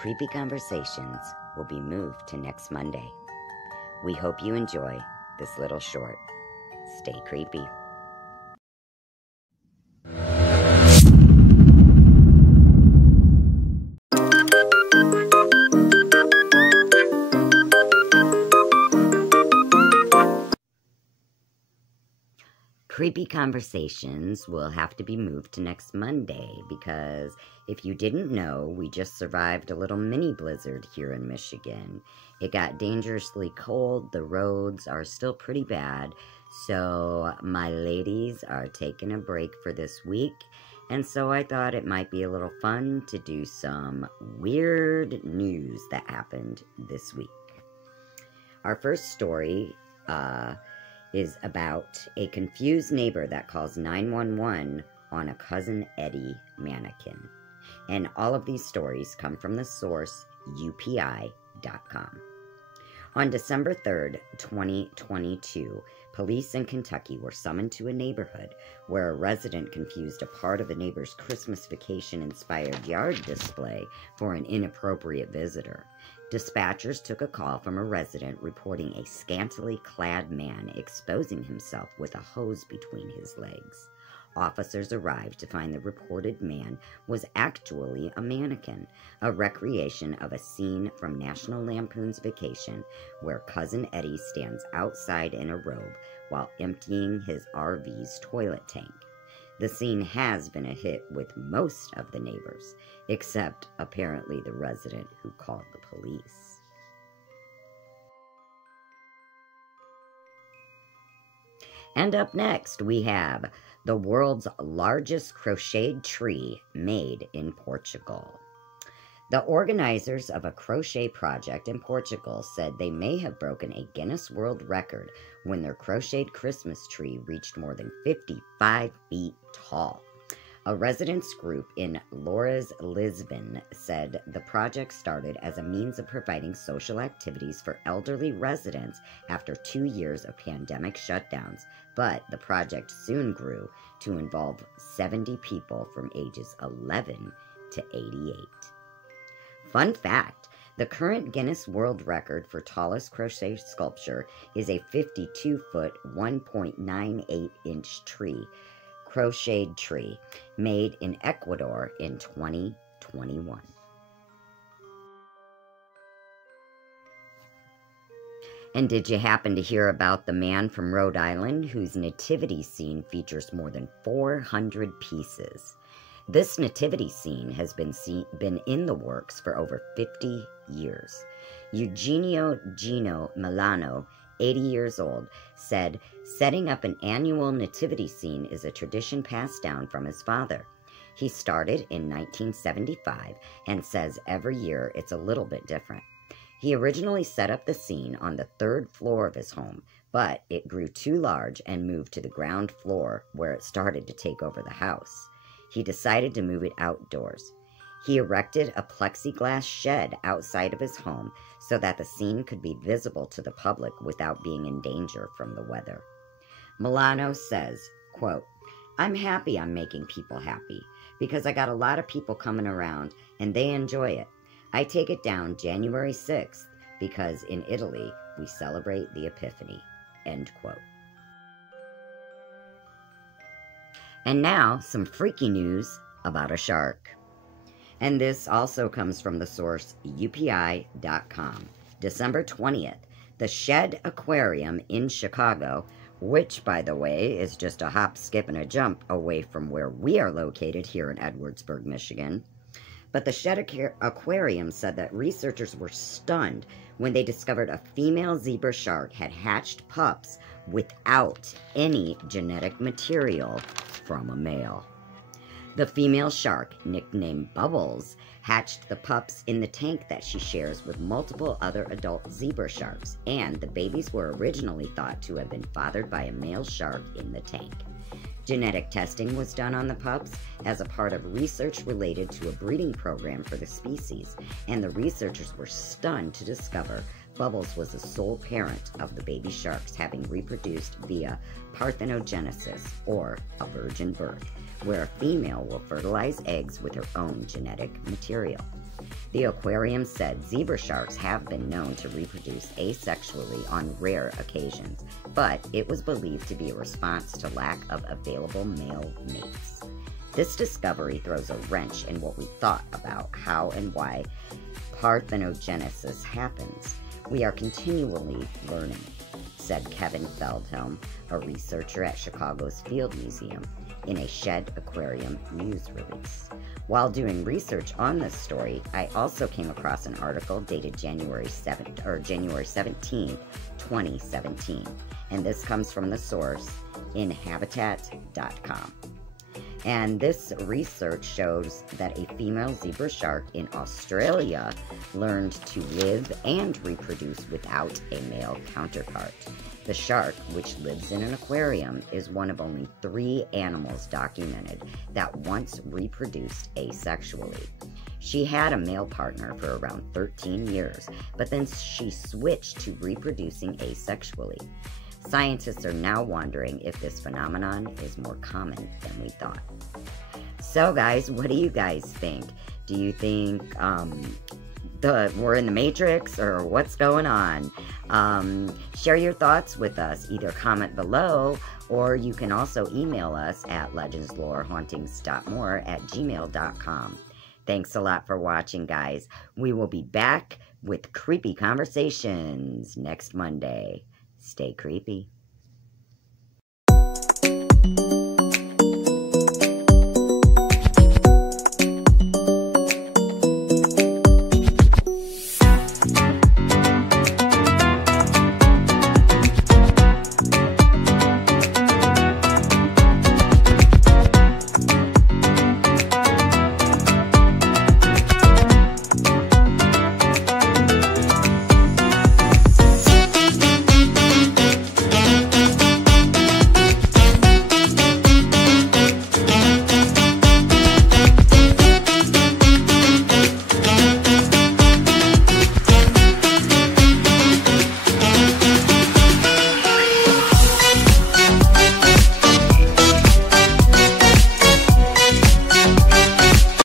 Creepy Conversations will be moved to next Monday. We hope you enjoy this little short. Stay creepy. Creepy Conversations will have to be moved to next Monday because if you didn't know, we just survived a little mini blizzard here in Michigan. It got dangerously cold, the roads are still pretty bad, so my ladies are taking a break for this week, and so I thought it might be a little fun to do some weird news that happened this week. Our first story, is about a confused neighbor that calls 911 on a Cousin Eddie mannequin. And all of these stories come from the source UPI.com. On December 3rd, 2022, police in Kentucky were summoned to a neighborhood where a resident confused a part of a neighbor's Christmas vacation-inspired yard display for an inappropriate visitor. Dispatchers took a call from a resident reporting a scantily clad man exposing himself with a hose between his legs. Officers arrived to find the reported man was actually a mannequin, a recreation of a scene from National Lampoon's Vacation, where Cousin Eddie stands outside in a robe while emptying his RV's toilet tank. The scene has been a hit with most of the neighbors, except apparently the resident who called the police. And up next, we have the world's largest crocheted tree made in Portugal. The organizers of a crochet project in Portugal said they may have broken a Guinness World Record when their crocheted Christmas tree reached more than 55 feet tall. A residents group in Loures, Lisbon, said the project started as a means of providing social activities for elderly residents after 2 years of pandemic shutdowns, but the project soon grew to involve 70 people from ages 11 to 88. Fun fact, the current Guinness World Record for tallest crochet sculpture is a 52-foot, 1.98-inch crocheted tree, made in Ecuador in 2021. And did you happen to hear about the man from Rhode Island whose nativity scene features more than 400 pieces? This nativity scene has been in the works for over 50 years. Eugenio Gino Milano, 80 years old, said, "Setting up an annual nativity scene is a tradition passed down from his father. He started in 1975 and says every year it's a little bit different. He originally set up the scene on the 3rd floor of his home, but it grew too large and moved to the ground floor where it started to take over the house. He decided to move it outdoors. He erected a plexiglass shed outside of his home so that the scene could be visible to the public without being in danger from the weather." Milano says, quote, "I'm happy I'm making people happy because I got a lot of people coming around and they enjoy it. I take it down January 6th because in Italy we celebrate the Epiphany." End quote. And now, some freaky news about a shark. And this also comes from the source UPI.com. December 20th, the Shed Aquarium in Chicago, which, by the way, is just a hop, skip, and a jump away from where we are located here in Edwardsburg, Michigan. But the Shed Aquarium said that researchers were stunned when they discovered a female zebra shark had hatched pups without any genetic material from a male. The female shark, nicknamed Bubbles, hatched the pups in the tank that she shares with multiple other adult zebra sharks, and the babies were originally thought to have been fathered by a male shark in the tank. Genetic testing was done on the pups as a part of research related to a breeding program for the species, and the researchers were stunned to discover Bubbles was the sole parent of the baby sharks, having reproduced via parthenogenesis, or a virgin birth, where a female will fertilize eggs with her own genetic material. The aquarium said zebra sharks have been known to reproduce asexually on rare occasions, but it was believed to be a response to lack of available male mates. This discovery throws a wrench in what we thought about how and why parthenogenesis happens. We are continually learning, said Kevin Feldhelm, a researcher at Chicago's Field Museum, in a Shed Aquarium news release. While doing research on this story, I also came across an article dated January 17th, 2017, and this comes from the source inhabitat.com. And this research shows that a female zebra shark in Australia learned to live and reproduce without a male counterpart. The shark, which lives in an aquarium, is one of only 3 animals documented that once reproduced asexually. She had a male partner for around 13 years, but then she switched to reproducing asexually. Scientists are now wondering if this phenomenon is more common than we thought. So guys, what do you guys think? Do you think we're in the Matrix, or what's going on? Share your thoughts with us. Either comment below, or you can also email us at legendslorehauntings.more@gmail.com. Thanks a lot for watching, guys. We will be back with creepy conversations next Monday. Stay creepy.